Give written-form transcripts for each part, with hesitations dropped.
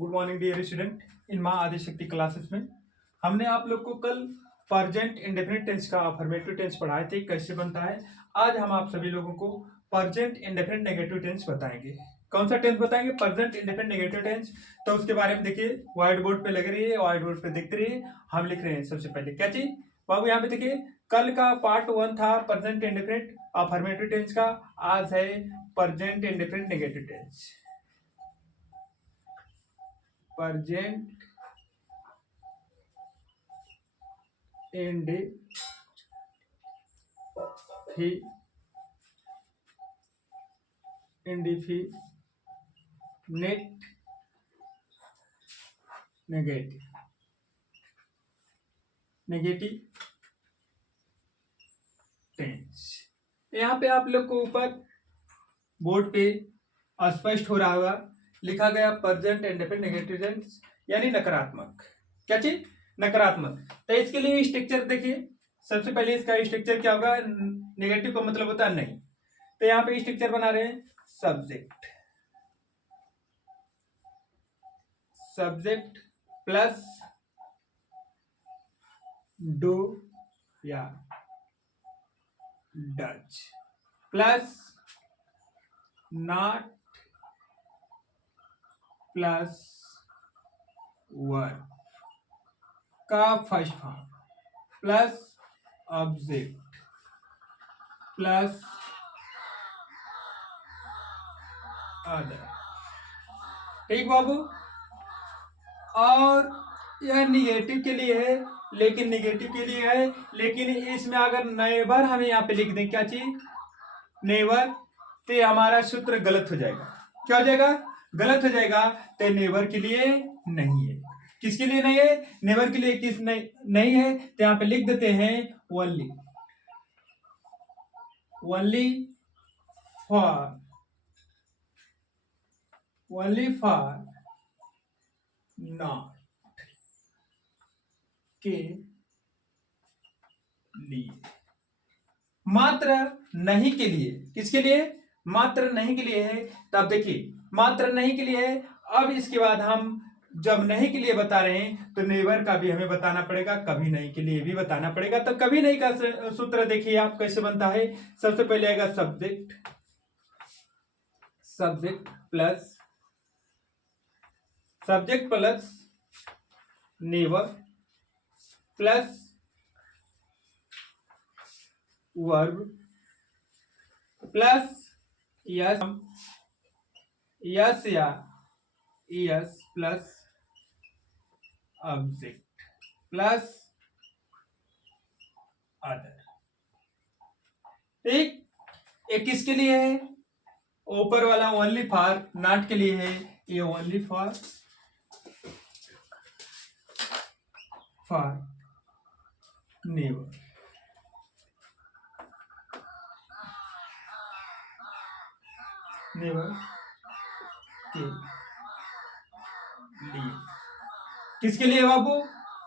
Good morning dear student. In Maa Adishakti classes में हमने आप लोग को कल परजेंट इंडेफिनिट टेंस का अफर्मेटिव टेंस पढ़ाए थे, कैसे बनता है। आज हम आप सभी लोगों को परजेंट इंडेफिनिट नेगेटिव टेंस बताएंगे। कौन सा टेंस बताएंगे? Present indefinite negative tense. तो उसके बारे में देखिए, व्हाइट बोर्ड पे लग रही है, व्हाइट बोर्ड पे देखते रहिए। हम लिख रहे हैं सबसे पहले क्या चीज बाबू, यहाँ पे देखिए, कल का पार्ट 1 था परजेंट इंडेफिनिट अफर्मेटिव टेंस का, आज है present indefinite negative tense. Present indefinite negative tense. यहाँ पे आप लोग को ऊपर बोर्ड पे स्पष्ट हो रहा होगा, लिखा गया परजेंट इंडेफिनिट नेगेटिव टेंस यानी नकारात्मक। क्या चीज? नकारात्मक। तो इसके लिए स्ट्रक्चर देखिए, सबसे पहले इसका स्ट्रक्चर क्या होगा? नेगेटिव का मतलब होता है नहीं, तो यहाँ पे स्ट्रक्चर बना रहे हैं सब्जेक्ट प्लस डू या does plus not plus verb का first form plus object plus other. ठीक बाबू। और यह निगेटिव के लिए है, लेकिन इसमें अगर नेवर हम यहाँ पे लिख दें, क्या चीज? नेवर, तो हमारा सूत्र गलत हो जाएगा। क्या हो जाएगा? गलत हो जाएगा। तो नेवर के लिए नहीं है। किसके लिए नहीं है? नेवर के लिए किस नहीं है, तो यहाँ पे लिख देते हैं ओनली फॉर नॉट के लिए, मात्र नहीं के लिए। किसके लिए? मात्र नहीं के लिए है। तब देखिए, मात्र नहीं के लिए है। अब इसके बाद हम जब नहीं के लिए बता रहे हैं तो नेवर का भी हमें बताना पड़ेगा, कभी नहीं के लिए भी बताना पड़ेगा। तो कभी नहीं का सूत्र देखिए आप कैसे बनता है। सबसे पहले आएगा subject plus never plus verb plus es या es plus object plus other. ठीक, एक किसके लिए है? ऊपर वाला ओनली फॉर नॉट के लिए है, ये ओनली फॉर नेवर। नेवर के लिए। किसके लिए बाबू?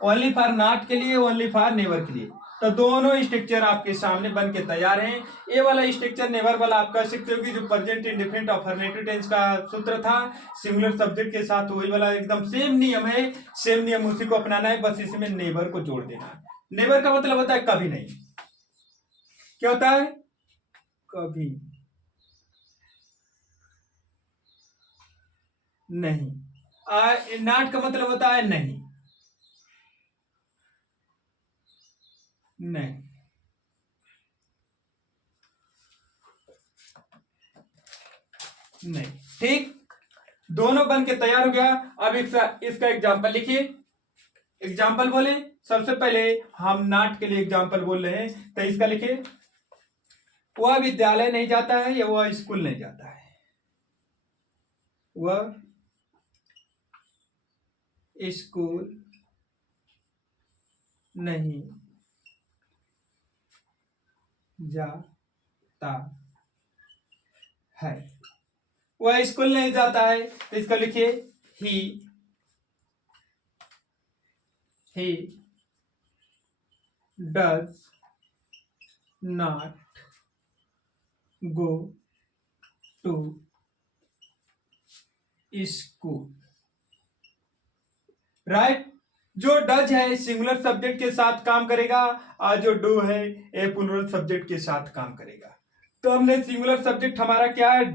ओनली फॉर नॉट के लिए, ओनली फॉर नेवर के लिए। तो दोनों स्ट्रक्चर आपके सामने बन के तैयार हैं। ये वाला स्ट्रक्चर नेवर वाला आप कह सकते हो कि जो प्रेजेंट इंडेफिनिट अफर्मेटिव टेंस का सूत्र था सिंगुलर सब्जेक्ट के साथ, वही वाला एकदम सेम नियम है। सेम नियम उसी को अपनाना है, बस इसमें नेवर को जोड़ देना है। नेवर का मतलब होता है कभी नहीं। क्या होता है? कभी नहीं। नॉट का मतलब होता है नहीं। ठीक, दोनों बन के तैयार हो गया। अब इसका एग्जाम्पल लिखिए। एग्जाम्पल बोले, सबसे पहले हम नॉट के लिए एग्जाम्पल बोल रहे हैं, तो इसका लिखिए। वह विद्यालय नहीं जाता है या वह स्कूल नहीं जाता है। वह स्कूल नहीं जाता है। वह स्कूल नहीं जाता है, तो इसको लिखिए he does not go to school। Right. जो डज है सिंगुलर सब्जेक्ट के साथ काम करेगा और जो डू है ये प्लूरल सब्जेक्ट के साथ काम करेगा। तो हमने सिंगुलर सब्जेक्ट हमारा क्या है,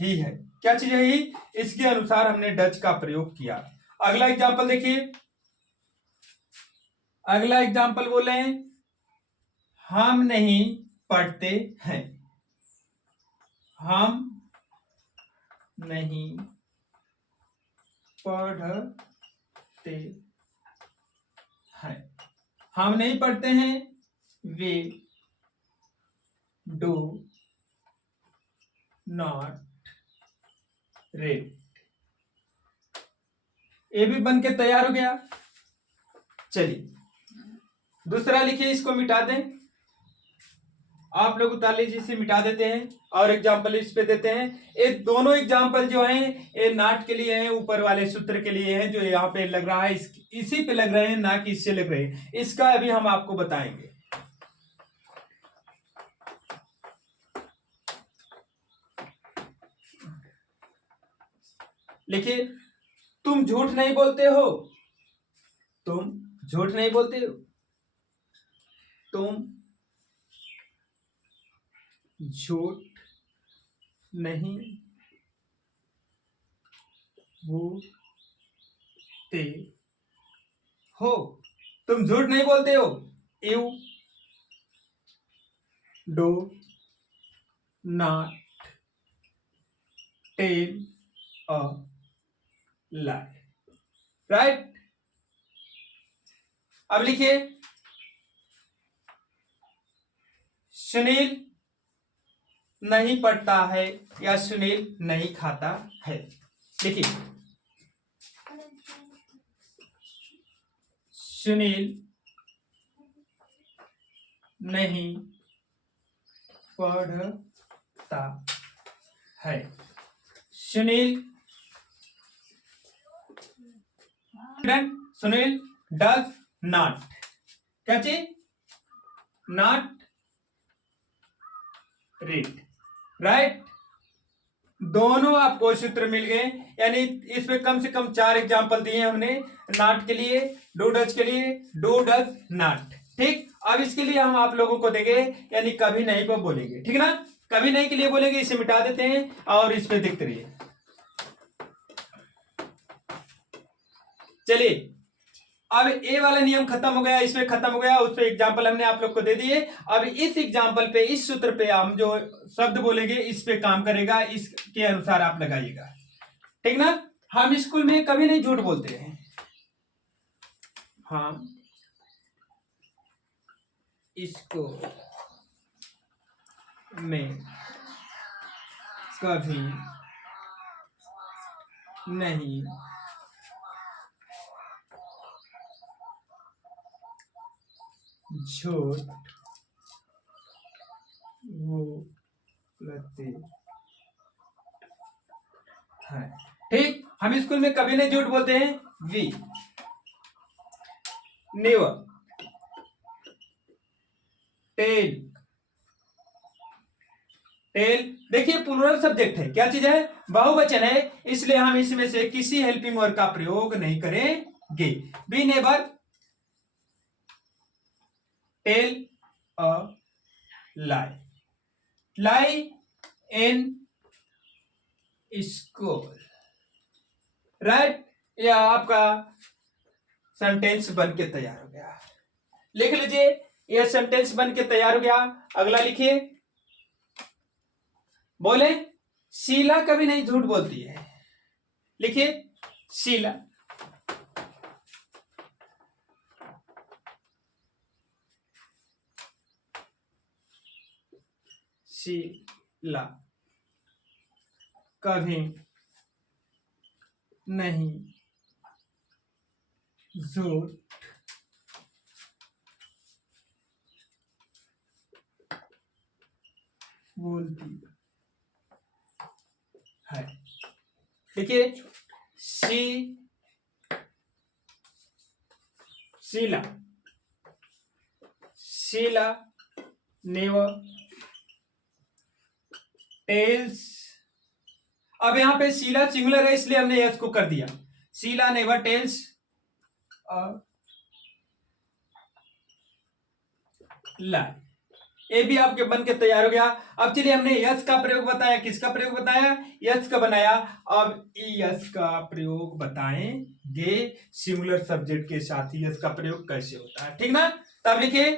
ही है। क्या चीज है, ही। इसके अनुसार हमने डज का प्रयोग किया। अगला एग्जांपल देखिए, अगला एग्जांपल बोले हम नहीं पढ़ते हैं। हम नहीं पढ़ते हैं। हम नहीं पढ़ते हैं, वे डू नॉट रीड। ये भी बन के तैयार हो गया। चलिए दूसरा लिखिए, इसको मिटा दें। आप लोग उतार लीजिए, इसे मिटा देते हैं और एग्जाम्पल इस पे देते हैं। ये दोनों एग्जाम्पल जो हैं ये नाट के लिए हैं, ऊपर वाले सूत्र के लिए हैं जो यहाँ पे लग रहा है, इसी पे लग रहे हैं, ना कि इससे लग रहे हैं। इसका अभी हम आपको बताएंगे। लिखिए, तुम झूठ नहीं बोलते हो। तुम झूठ नहीं बोलते हो। तुम झूठ नहीं बोलते हो। तुम झूठ नहीं बोलते हो। You do not tell a lie. Right. अब लिखिए, सुनील नहीं पढ़ता है या सुनील नहीं खाता है। देखिए, सुनील नहीं पढ़ता है। सुनील सुनील डज नॉट, क्या चीज, नॉट रीड। राइट। दोनों आपको सूत्र मिल गए, यानी इसमें कम से कम 4 एग्जाम्पल दिए हमने, नॉट के लिए, डू डज के लिए, डू डज नॉट। ठीक। अब इसके लिए हम आप लोगों को देंगे, यानी कभी नहीं को बोलेंगे, ठीक ना। कभी नहीं के लिए बोलेंगे, इसे मिटा देते हैं और इस पे देखते रहिए। चलिए, अब ए वाला नियम खत्म हो गया, इसमें खत्म हो गया, उस पे एग्जाम्पल हमने आप लोग को दे दिए। अब इस एग्जाम्पल पे, इस सूत्र पे हम जो शब्द बोलेंगे इस पे काम करेगा, इसके अनुसार आप लगाइएगा, ठीक ना। हम स्कूल में कभी नहीं झूठ बोलते हैं। हम स्कूल में कभी नहीं झूठ बोलते हैं। ठीक। हम स्कूल में कभी नहीं झूठ बोलते हैं। We never tell. टेल देखिए प्लूरल सब्जेक्ट है, क्या चीज है, बहुवचन है, इसलिए हम इसमें से किसी हेल्पिंग वर्ब का प्रयोग नहीं करेंगे। We never tell a lie. Lie in school. Right. यह आपका सेंटेंस बन के तैयार हो गया। लिख लीजिए, यह सेंटेंस बन के तैयार हो गया। अगला लिखिए, बोले शीला कभी नहीं झूठ बोलती है। लिखिए, शीला शीला कभी नहीं झूठ बोलती है। देखिए, शीला शीला नेवर टेल्स। अब यहां पे शीला सिंगुलर है, इसलिए हमने यस को कर दिया। शीला नेवर टेल्स लाई। ये भी आपके बन के तैयार हो गया। अब चलिए, हमने यस का प्रयोग बताया, किसका प्रयोग बताया, यस का बनाया। अब यस का प्रयोग बताएंगे सिंगुलर सब्जेक्ट के साथ ही यस का प्रयोग कैसे होता है, ठीक ना। तब लिखिए,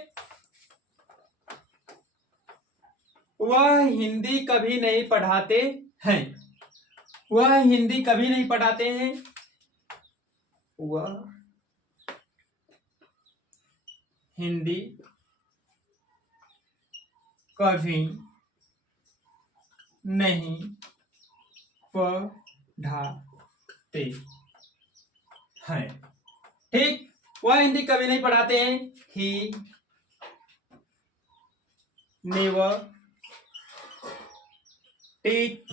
वह हिंदी कभी नहीं पढ़ाते हैं, वह हिंदी कभी नहीं पढ़ाते हैं, वह हिंदी कभी नहीं पढ़ाते हैं, ठीक। वह हिंदी कभी नहीं पढ़ाते हैं, ही नेवर टीच।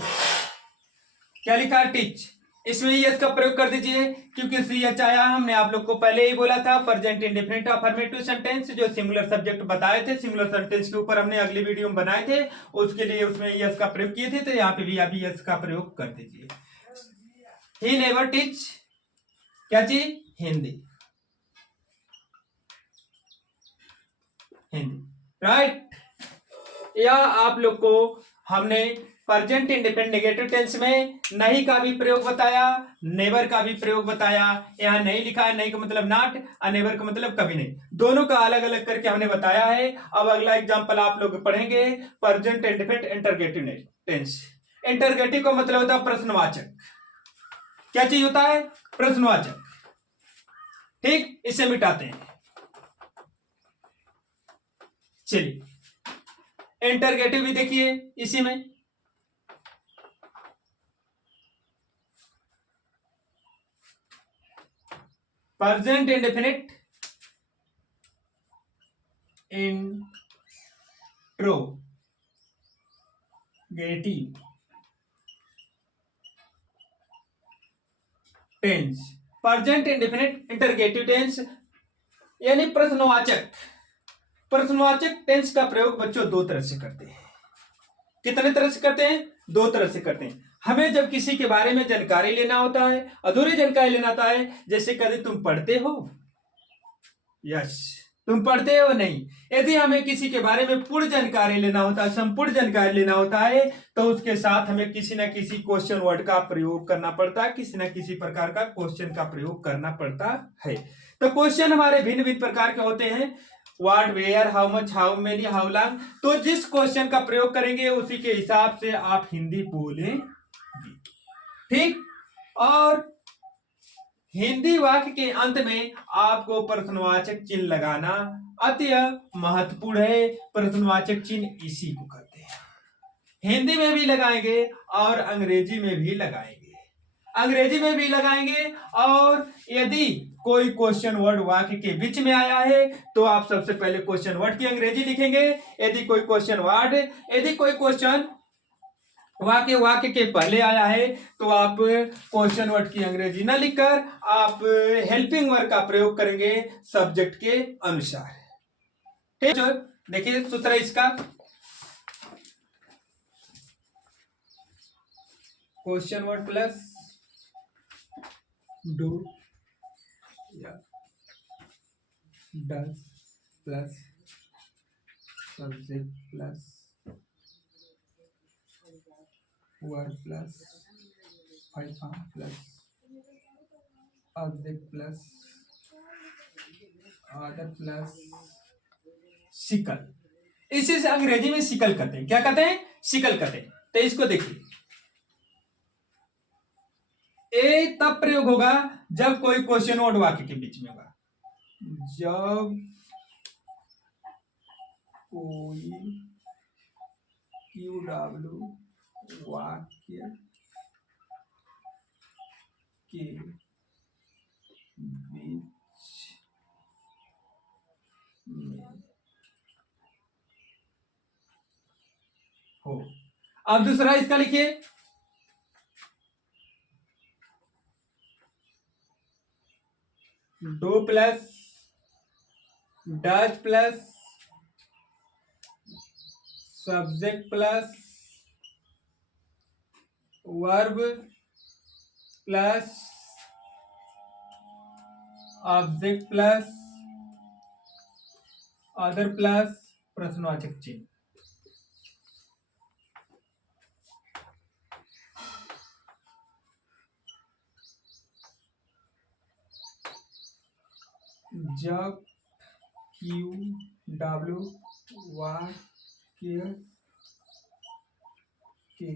क्या लिखा, टीच। इसमें यस का प्रयोग कर दीजिए, क्योंकि सी एच आया। हमने आप लोग को पहले ही बोला था, प्रेजेंट इंडेफिनिट अफर्मेटिव सेंटेंस जो सिंगुलर सब्जेक्ट बताए थे, सिंगुलर सेंटेंस के ऊपर हमने अगली वीडियो में बनाए थे, उसके लिए उसमें यस का प्रयोग किए थे। तो यहाँ पे भी अभी यस का प्रयोग कर दीजिए। ही नेवर टीच क्या चीज, हिंदी, हिंदी, राइट। या आप लोग को हमने प्रेजेंट इंडेफिनिट नेगेटिव टेंस में नहीं का भी प्रयोग बताया, नेवर का भी प्रयोग बताया। यहाँ नहीं लिखा है, नहीं का मतलब नॉट और नेवर का मतलब कभी नहीं, दोनों का अलग अलग करके हमने बताया है। अब अगला एग्जांपल आप लोग पढ़ेंगे, present indefinite interrogative tense. Interrogative का मतलब होता है प्रश्नवाचक। क्या चीज होता है, प्रश्नवाचक, ठीक। इसे मिटाते हैं। चलिए, इंटरगेटिव भी देखिए इसी में, present indefinite interrogative tense, present indefinite interrogative tense यानी प्रश्नवाचक। प्रश्नवाचक टेंस का प्रयोग बच्चों दो तरह से करते हैं। कितने तरह से करते हैं, दो तरह से करते हैं। हमें जब किसी के बारे में जानकारी लेना होता है, अधूरी जानकारी लेना होता है, जैसे कभी तुम पढ़ते हो, यस तुम पढ़ते हो नहीं। यदि हमें किसी के बारे में पूर्ण जानकारी लेना होता है, संपूर्ण जानकारी लेना होता है, तो उसके साथ हमें किसी न किसी क्वेश्चन वर्ड का प्रयोग करना पड़ता है, किसी न किसी प्रकार का क्वेश्चन का प्रयोग करना पड़ता है। तो क्वेश्चन हमारे भिन्न भिन्न प्रकार के होते हैं, what, where, how much, how many, how long. तो जिस क्वेश्चन का प्रयोग करेंगे उसी के हिसाब से आप हिंदी बोलेंगे, ठीक। और हिंदी वाक्य के अंत में आपको प्रश्नवाचक चिन्ह लगाना अति महत्वपूर्ण है। प्रश्नवाचक चिन्ह इसी को कहते हैं। हिंदी में भी लगाएंगे और अंग्रेजी में भी लगाएंगे, अंग्रेजी में भी लगाएंगे। और यदि कोई क्वेश्चन वर्ड वाक्य के बीच में आया है तो आप सबसे पहले क्वेश्चन वर्ड की अंग्रेजी लिखेंगे। यदि कोई क्वेश्चन वाक्य के पहले आया है तो आप क्वेश्चन वर्ड की अंग्रेजी ना लिखकर आप हेल्पिंग वर्ड का प्रयोग करेंगे सब्जेक्ट के अनुसार, ठीक। देखिए सूत्र इसका, क्वेश्चन वर्ड प्लस डू या does plus subject plus word plus FIFA plus object plus order plus sickle. इसी से अंग्रेजी में सिकल कहते हैं। क्या कहते हैं, सिकल कहते हैं। तो इसको देखिए, ए तब प्रयोग होगा जब कोई क्वेश्चन वर्ड वाक्य के बीच में होगा, जब कोई QW वाक्य के बीच में हो। अब दूसरा इसका लिखिए, do plus does plus subject plus verb plus object plus other plus प्रश्नवाचक चिन्ह। जब क्यू डब्ल्यू वाक्य के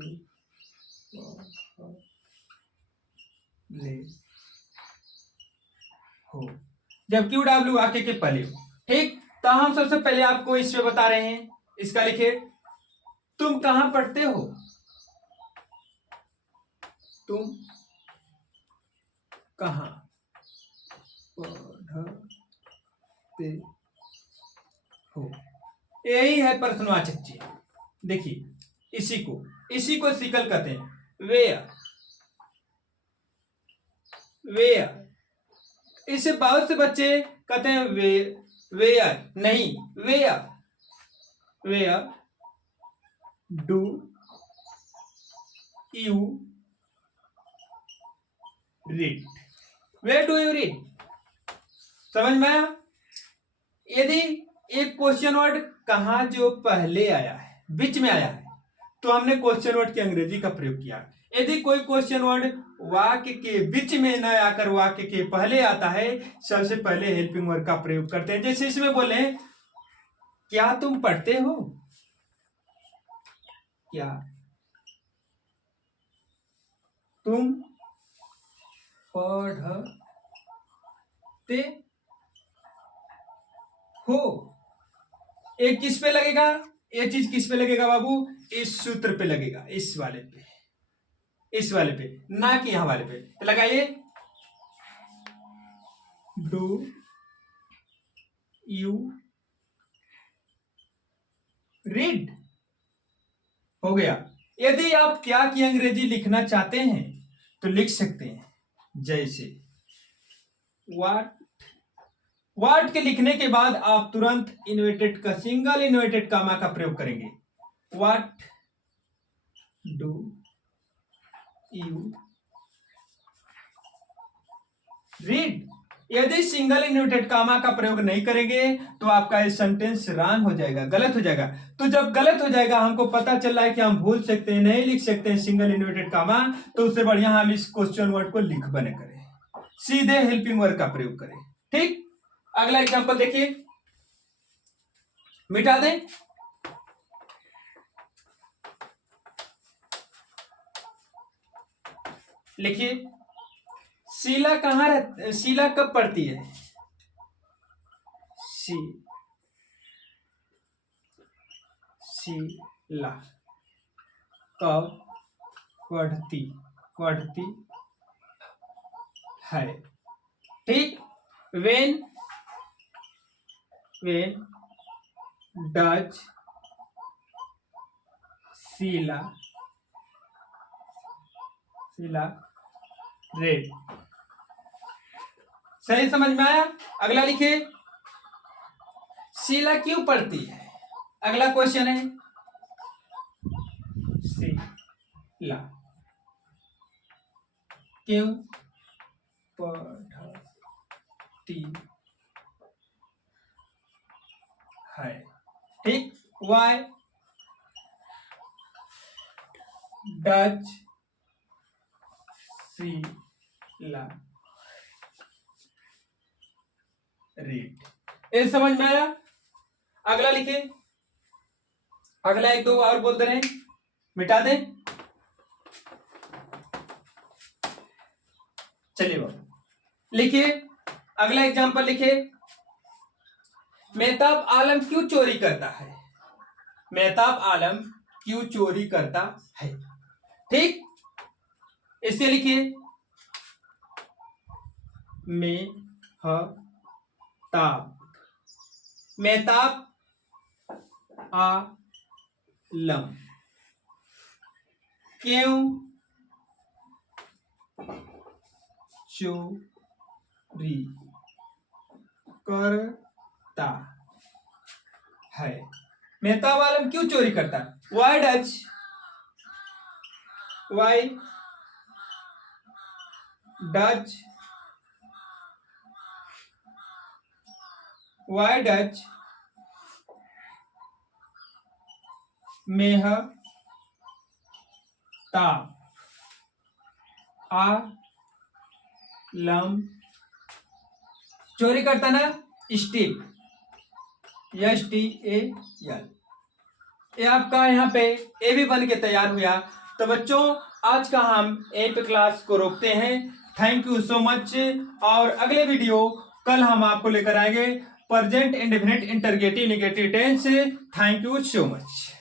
पहले हो, जब क्यू डब्ल्यू वाक्य के पहले हो। ठीक, तो हम सबसे पहले आपको इस पे बता रहे हैं, इसका लिखिए, तुम कहां पढ़ते हो? तुम कहां पढ़ते हो, यही है प्रश्नवाचक चिन्ह। देखिए इसी को सिकल कहते हैं, वेयर वेयर। इसे बहुत से बच्चे कहते हैं वेयर नहीं, where do you read, where do you read. समझ में आया? यदि एक क्वेश्चन वर्ड कहां जो पहले आया है, बीच में आया है, तो हमने क्वेश्चन वर्ड की अंग्रेजी का प्रयोग किया। यदि कोई क्वेश्चन वर्ड वाक्य के बीच में न आकर वाक्य के पहले आता है, सबसे पहले हेल्पिंग वर्ड का प्रयोग करते हैं। जैसे इसमें बोले, क्या तुम पढ़ते हो? क्या तुम पढ़ते हो? एक किस पे लगेगा? ये चीज किस पे लगेगा बाबू? इस सूत्र पे लगेगा, इस वाले पे, ना कि यहां वाले पे। तो लगाइए, डू यू रीड, हो गया। यदि आप क्या की अंग्रेजी लिखना चाहते हैं तो लिख सकते हैं, जैसे व्हाट के लिखने के बाद आप तुरंत इन्वर्टेड का, सिंगल इन्वर्टेड कामा का प्रयोग करेंगे। What do you read. यदि सिंगल इन्वर्टेड कामा का प्रयोग नहीं करेंगे तो आपका ये सेंटेंस रॉन्ग हो जाएगा, गलत हो जाएगा। तो जब गलत हो जाएगा, हमको पता चल रहा है कि हम भूल सकते हैं, नहीं लिख सकते हैं सिंगल इन्वर्टेड कामा, तो उससे बढ़िया हम इस क्वेश्चन वर्ड को लिख बने करें, सीधे हेल्पिंग वर्ड का प्रयोग करें। ठीक, अगला एग्जांपल देखिए, मिटा दें। लिखिए, शीला शीला कब पढ़ती है? शीला कब पढ़ती है? ठीक, वेन डज शीला रेड। सही समझ में आया? अगला लिखिए, शीला क्यों पढ़ती है? अगला क्वेश्चन है, शीला क्यों पढ़ती है? ठीक, वाई डज शीला रीड। ये समझ में आया? अगला लिखिए, अगला एक दो और बोल दे रहे हैं, मिटा दें। चलिए बाबू लिखिए, अगला एग्जांपल लिखिए, मेहताब आलम क्यों चोरी करता है? मेहताब आलम क्यों चोरी करता है? ठीक, इससे लिखिए, मेहताब आलम क्यों चोरी करता है? मेहताब आलम क्यों चोरी करता है? वाई डज वाई डच मेह ता आ लम चोरी करता ना स्टील STAL ये आपका यहाँ पे ए भी बन के तैयार हुआ। तो बच्चों आज का हम यहीं पे क्लास को रोकते हैं। Thank you so much. और अगले वीडियो कल हम आपको लेकर आएंगे present indefinite interrogative negative tense. Thank you so much.